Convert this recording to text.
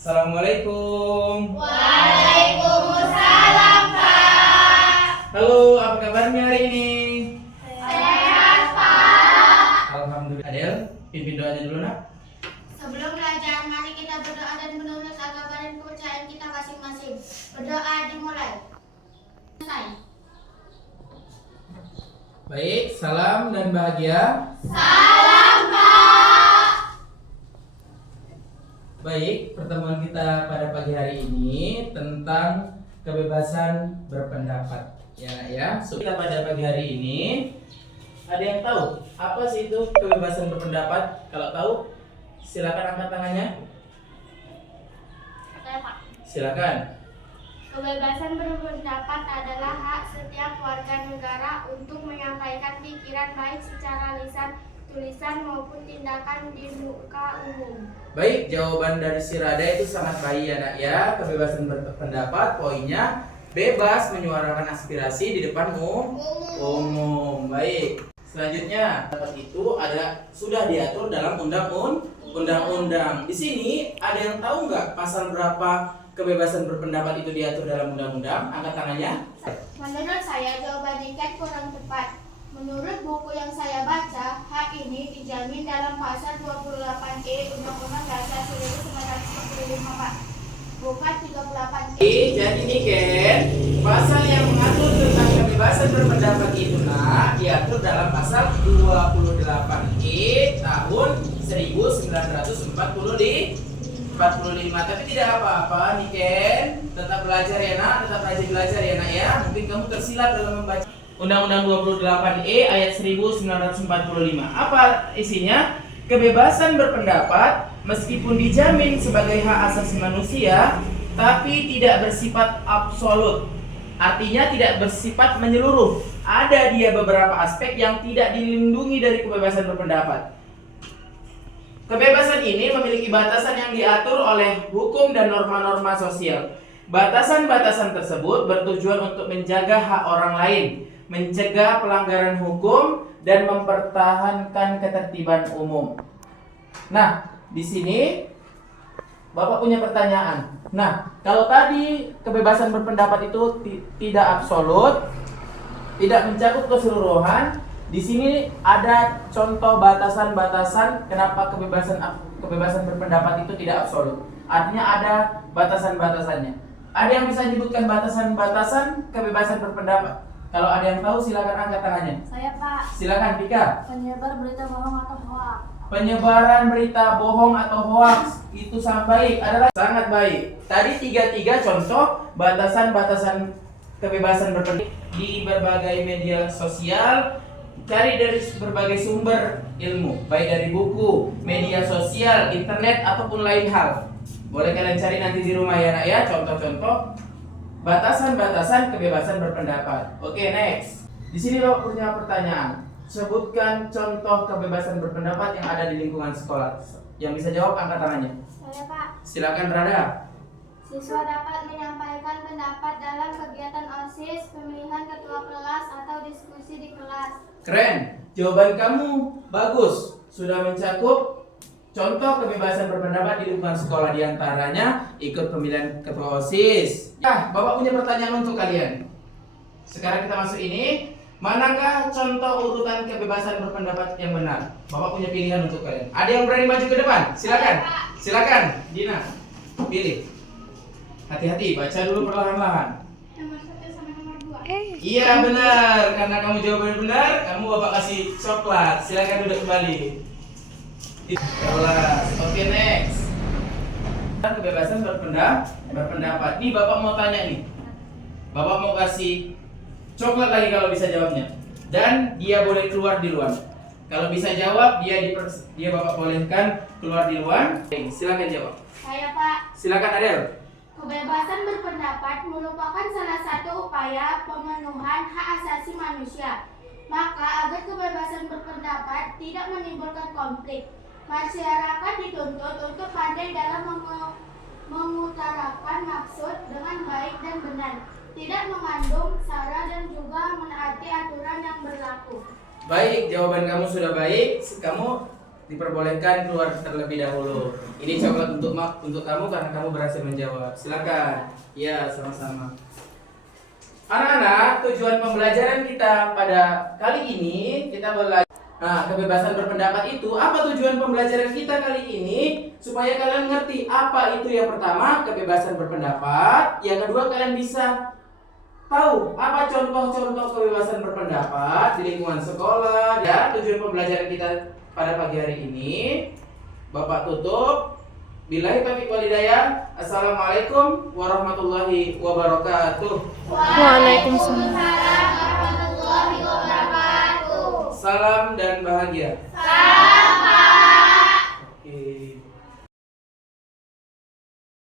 Assalamualaikum. Waalaikumsalam, Pak. Halo, apa kabarnya hari ini? Sehat, Pak. Alhamdulillah. Adel, pimpin doanya dulu nak. Sebelum belajar, mari kita berdoa dan menurut agama dan kepercayaan kita masing-masing. Berdoa dimulai. Selesai. Baik, salam dan bahagia. Salam, Pak. Baik, pertemuan kita pada pagi hari ini tentang kebebasan berpendapat. Ya. So, kita pada pagi hari ini ada yang tahu apa sih itu kebebasan berpendapat? Kalau tahu, silakan angkat tangannya. Saya, Pak. Silakan. Kebebasan berpendapat adalah hak setiap warga negara untuk menyampaikan pikiran baik secara lisan, tulisan maupun tindakan di muka umum. Baik, jawaban dari si Rada itu sangat baik ya nak ya. Kebebasan berpendapat poinnya bebas menyuarakan aspirasi di depan umum. Baik. Selanjutnya, pendapat itu sudah diatur dalam undang-undang. Di sini ada yang tahu nggak pasal berapa kebebasan berpendapat itu diatur dalam undang-undang? Angkat tangannya. Menurut saya jawaban Niken kurang tepat. Menurut buku yang saya baca, hak ini dijamin dalam pasal 28E Undang-Undang Dasar 1945, Pak. Bukan 38E. Jadi nih Ken, pasal yang mengatur tentang kebebasan berpendapat itu nak diatur dalam pasal 28E tahun 1945. Tapi tidak apa-apa nih Ken, tetap belajar ya nak, tetap rajin belajar ya nak ya. Mungkin kamu tersilap dalam membaca Undang-Undang 28E ayat 1945. Apa isinya? Kebebasan berpendapat meskipun dijamin sebagai hak asasi manusia, tapi tidak bersifat absolut. Artinya tidak bersifat menyeluruh. Ada dia beberapa aspek yang tidak dilindungi dari kebebasan berpendapat. Kebebasan ini memiliki batasan yang diatur oleh hukum dan norma-norma sosial. Batasan-batasan tersebut bertujuan untuk menjaga hak orang lain, mencegah pelanggaran hukum, dan mempertahankan ketertiban umum. Nah, di sini Bapak punya pertanyaan. Nah, kalau tadi kebebasan berpendapat itu tidak absolut, tidak mencakup keseluruhan, di sini ada contoh batasan-batasan kenapa kebebasan berpendapat itu tidak absolut. Artinya ada batasan-batasannya. Ada yang bisa menyebutkan batasan-batasan kebebasan berpendapat? Kalau ada yang tahu silakan angkat tangannya. Saya, Pak. Silakan Pika. Penyebar berita bohong atau hoax. Penyebaran berita bohong atau hoax itu sangat baik, adalah sangat baik. Tadi tiga contoh batasan-batasan kebebasan berpendapat di berbagai media sosial. Cari dari berbagai sumber ilmu, baik dari buku, media sosial, internet ataupun lain hal. Boleh kalian cari nanti di rumah ya nak ya, contoh-contoh batasan-batasan kebebasan berpendapat. Oke, next. Di sini Bapak punya pertanyaan. Sebutkan contoh kebebasan berpendapat yang ada di lingkungan sekolah. Yang bisa jawab angkat tangannya. Saya, Pak. Silakan Rada. Siswa dapat menyampaikan pendapat dalam kegiatan OSIS, pemilihan ketua kelas, atau diskusi di kelas. Keren. Jawaban kamu bagus. Sudah mencakup contoh kebebasan berpendapat di lingkungan sekolah, diantaranya ikut pemilihan ketua OSIS. Nah, Bapak punya pertanyaan untuk kalian. Sekarang kita masuk ini. Manakah contoh urutan kebebasan berpendapat yang benar? Bapak punya pilihan untuk kalian. Ada yang berani maju ke depan? Silakan. Silakan, Dina. Pilih. Hati-hati, baca dulu perlahan-lahan. Nomor 1 sama nomor 2. Iya benar, karena kamu jawabannya benar, kamu Bapak kasih coklat. Silakan duduk kembali. 12. Oke, next. Kebebasan berpendapat. Nih Bapak mau tanya nih. Bapak mau kasih coklat lagi kalau bisa jawabnya. Dan dia boleh keluar di luar. Kalau bisa jawab, dia Bapak bolehkan keluar di luar. Silakan jawab. Saya, Pak. Silakan Adel. Kebebasan berpendapat merupakan salah satu upaya pemenuhan hak asasi manusia. Maka agar kebebasan berpendapat tidak menimbulkan konflik, masyarakat dituntut untuk pandai dalam mengutarakan maksud dengan baik dan benar, tidak mengandung sara dan juga menaati aturan yang berlaku. Baik, jawaban kamu sudah baik. Kamu diperbolehkan keluar terlebih dahulu. Ini coklat untuk kamu karena kamu berhasil menjawab. Silakan. Ya, sama-sama. Anak-anak, tujuan pembelajaran kita pada kali ini kita belajar. Nah, kebebasan berpendapat itu apa tujuan pembelajaran kita kali ini? Supaya kalian ngerti apa itu yang pertama, kebebasan berpendapat. Yang kedua, kalian bisa tahu apa contoh-contoh kebebasan berpendapat di lingkungan sekolah. Ya, tujuan pembelajaran kita pada pagi hari ini. Bapak tutup. Billahi taufiq wal hidayah. Assalamualaikum warahmatullahi wabarakatuh. Waalaikumsalam warahmatullahi wabarakatuh. Salam dan bahagia. Salam.